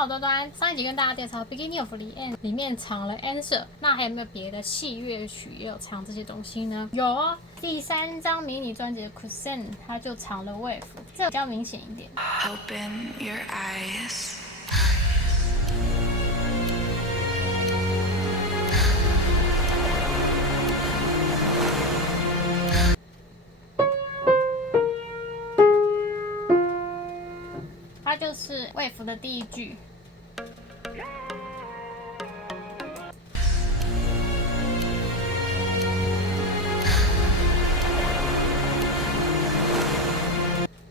好，我端端。上一集跟大家介绍《Beginning of the End》里面藏了 Answer， 那还有没有别的器乐曲也有藏这些东西呢？有哦，第3张迷你专辑的 Crescent 它就藏了 Wave， 这比较明显一点。Open your eyes.它就是 Wave 的第一句。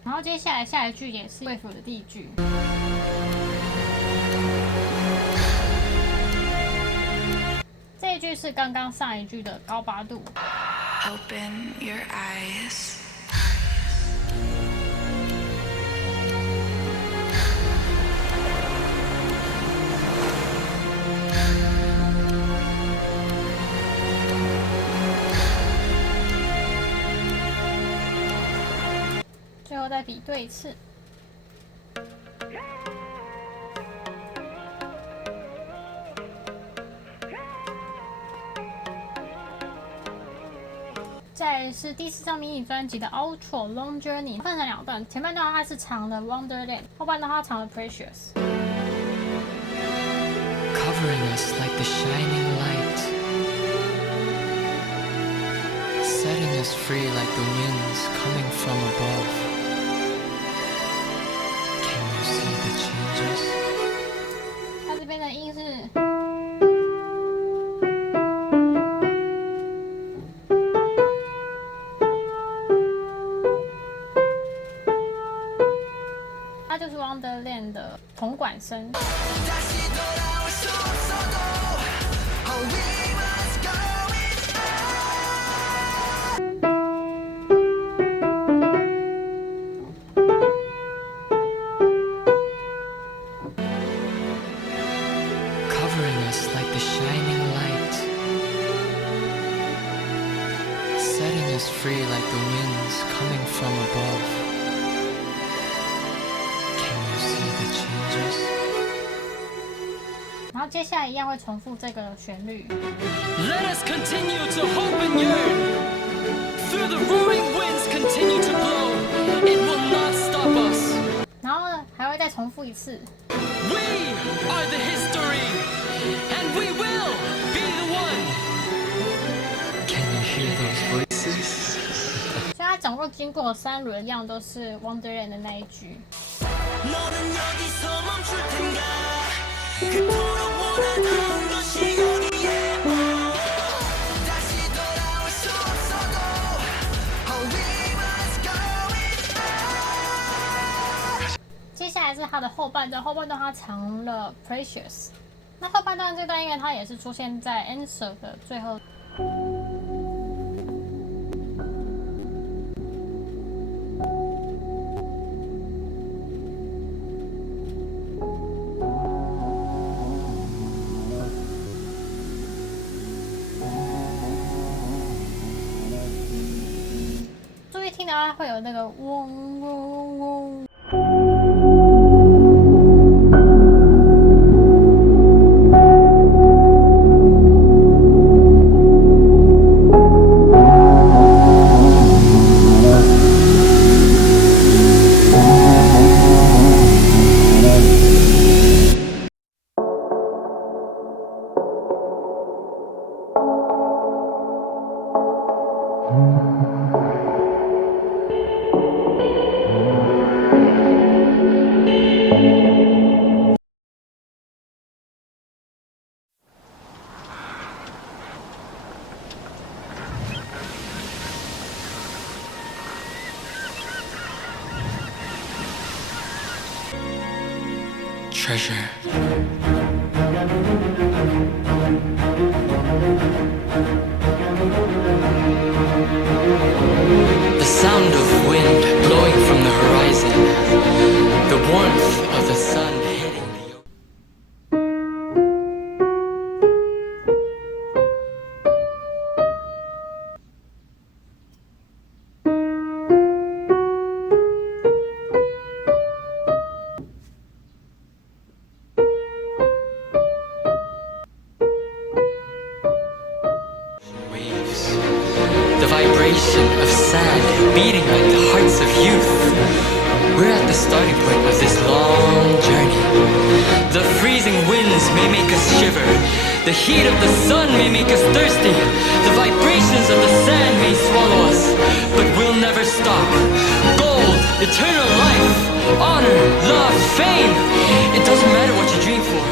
然后接下来下一句也是 Wave 的第一句。这一句是刚刚上一句的高八度。Open your eyes. 最后再比对一次。再来是第4张迷你专辑的 Outro Long Journey， 分成2段，前半段它是唱了 Wonderland， 后半段它唱了 Precious。 Covering us like the shining light, setting us free like the winds coming from above. Can you see the changes? 它这边的音是。它就是 Wonderland 的铜管声。Covering us like the shining light, setting us free like the winds coming from above. Can you see the changes? 然后接下来一样会重复这个旋律。 Let us continue to hope and yearn. Through the roaring winds continue to blow. It will not stop us. 然后呢，还会再重复一次。 We are the history, and we will be the one. Can you hear those voices? 所以它总共经过3轮，一样都是 Wonderland 的那一句。 너는 여기서 멈출 텐가? 그토록 원하던 것이 여기에 다시 돌아올 수 없어도 Oh we must go it. 接下来是它的后半段，后半段它藏了 Precious。那后半段这段音乐它也是出现在 Answer 的最后。注意听的话，会有那个嗡嗡嗡。Treasure. The sound of wind blowing from the horizon, the warmth of the sun hitting the ocean. sand, beating like the hearts of youth. We're at the starting point of this long journey. The freezing winds may make us shiver. The heat of the sun may make us thirsty. The vibrations of the sand may swallow us, but we'll never stop. Gold, eternal life, honor, love, fame. It doesn't matter what you dream for.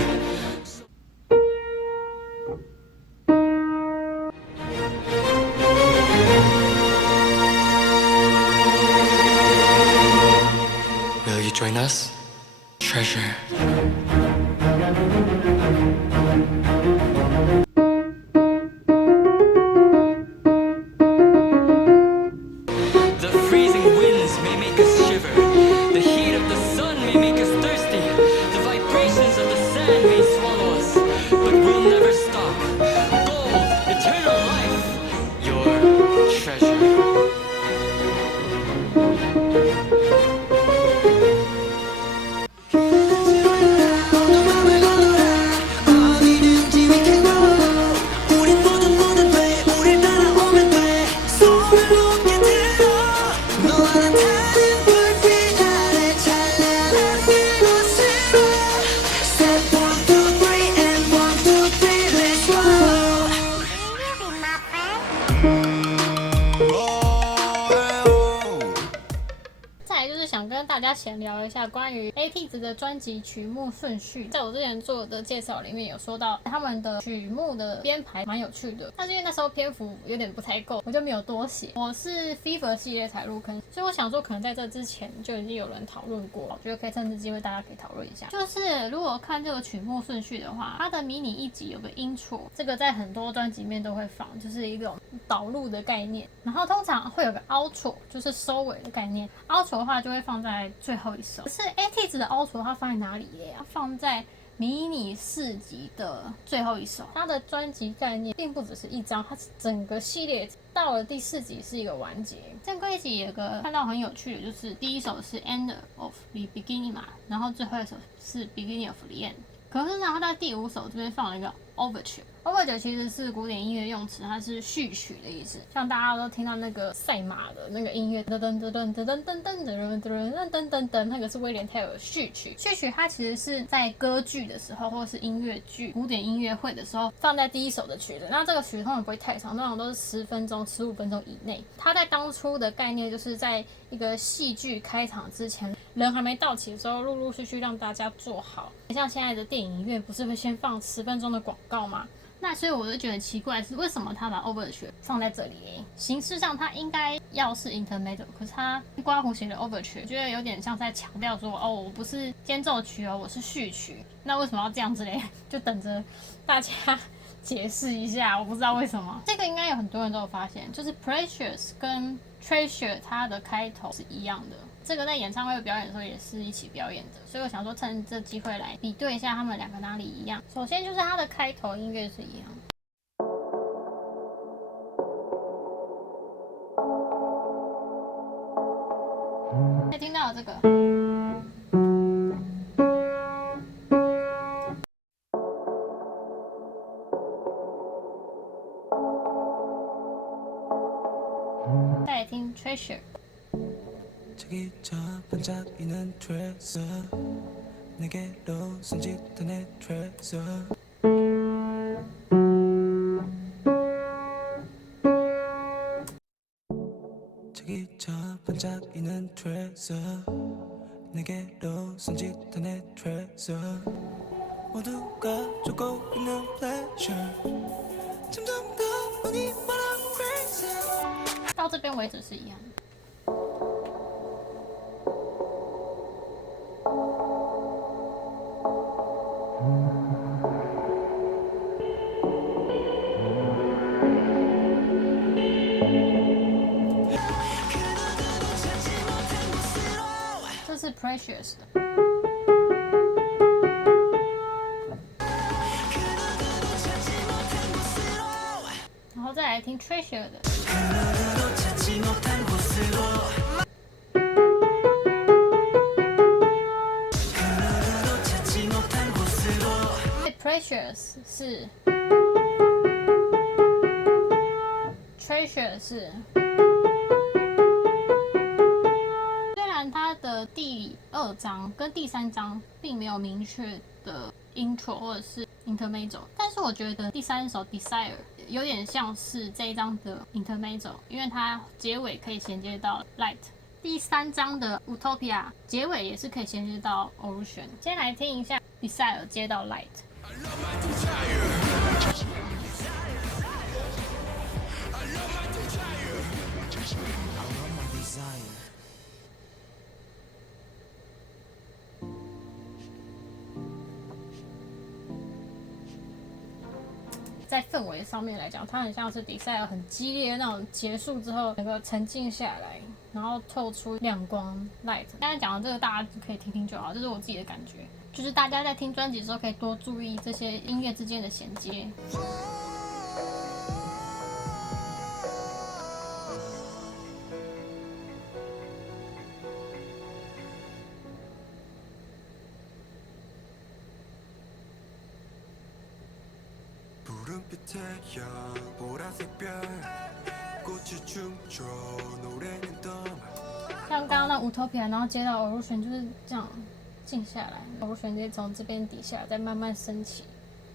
Will you join us? Treasure. The freezing winds may make us shiver. The heat of the sun may make us thirsty. The vibrations of the sand may swallow us, but we'll never stop. Gold, eternal life, your treasure.想跟大家闲聊一下关于 ATEEZ 的专辑曲目顺序。在我之前做的介绍里面有说到，他们的曲目的编排蛮有趣的，但是因为那时候篇幅有点不太够，我就没有多写。我是 Fever 系列才入坑，所以我想说可能在这之前就已经有人讨论过，我觉得可以趁这机会大家可以讨论一下。就是如果看这个曲目顺序的话，它的迷你一集有个 intro， 这个在很多专辑里面都会放，就是一种导入的概念，然后通常会有个 outro， 就是收尾的概念。outro 的话就会放在最后一首。可是 ATEEZ 的 outro 它放在哪里耶？它放在迷你4集的最后一首。它的专辑概念并不只是一张，它是整个系列到了第4集是一个完结。正规一集有个看到很有趣的，就是第一首是 End of the Beginning 嘛，然后最后一首是 Beginning of the End。可是呢，它在第5首这边放了一个 Overture。Overture 其实是古典音乐用词，它是序曲的意思。像大家都听到那个赛马的那个音乐，噔噔噔噔噔噔噔噔噔噔噔噔噔，那个是威廉泰尔序曲。序曲它其实是在歌剧的时候，或是音乐剧、古典音乐会的时候放在第一首的曲子。那这个曲通常不会太长，通常都是10分钟、15分钟以内。它在当初的概念就是在一个戏剧开场之前，人还没到齐的时候，陆陆续续让大家做好。像现在的电影院不是会先放10分钟的广告吗？那所以我就觉得奇怪是为什么他把 Overture 放在这里耶？形式上他应该要是 Intermezzo， 可是他刮胡写的 Overture， 觉得有点像在强调说，哦，我不是间奏曲哦，我是序曲。那为什么要这样子嘞？就等着大家解释一下，我不知道为什么。这个应该有很多人都有发现，就是 Precious 跟 Treasure 它的开头是一样的。这个在演唱会表演的时候也是一起表演的，所以我想说趁这机会来比对一下他们两个哪里一样。首先就是它的开头音乐是一样的。可以听到这个，再来听 Treasure。 저기 저 반짝이는 트레서 내게로 손짓한 내 트레서 저기 저 반짝이는 트레서 내게로 손짓한 내 트레서 모두가 쫓고 있는 pleasure 점점 더 많이 말하고 crazy 到这边为止是一样的。这是 Precious 的。然后再来听 Treasure 的。Precious 是 Treasure 是第2章跟第3章并没有明确的 intro 或者是 intermezzo， 但是我觉得第3首 Desire 有点像是这一章的 intermezzo， 因为它结尾可以衔接到 Light。第3章的 Utopia 结尾也是可以衔接到 Ocean。先来听一下 Desire 接到 Light。在氛围上面来讲，它很像是比赛很激烈的那种，结束之后整个沉静下来，然后透出亮光 light。刚才讲的这个大家可以听听就好，这是我自己的感觉。就是大家在听专辑的时候可以多注意这些音乐之间的衔接。像刚刚那 Utopia， 然后接到 Ocean 就是这样静下来 ，Ocean 直接从这边底下再慢慢升起。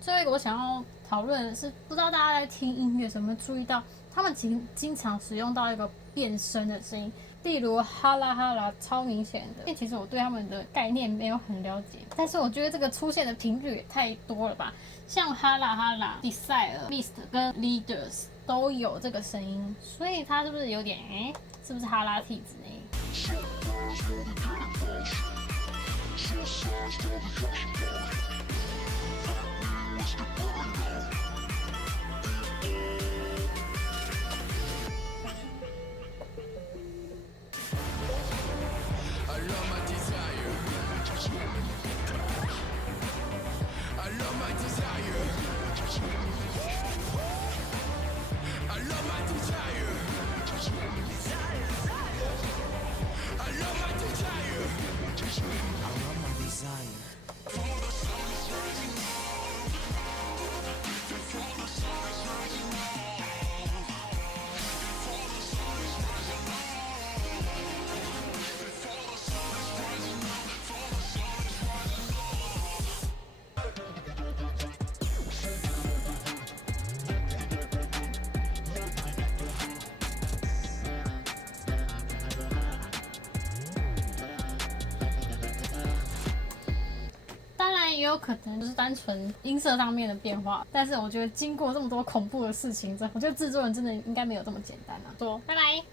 最后一个我想要讨论的是，不知道大家在听音乐有没有注意到，他们经常使用到一个变声的声音，例如哈啦哈啦，超明显的。因为其实我对他们的概念没有很了解，但是我觉得这个出现的频率也太多了吧。像哈啦哈啦、Desire、Beast 跟 Leaders 都有这个声音，所以它是不是有点是不是哈拉替子呢？也有可能就是单纯音色上面的变化，但是我觉得经过这么多恐怖的事情之后，我觉得制作人真的应该没有这么简单啊。说拜拜。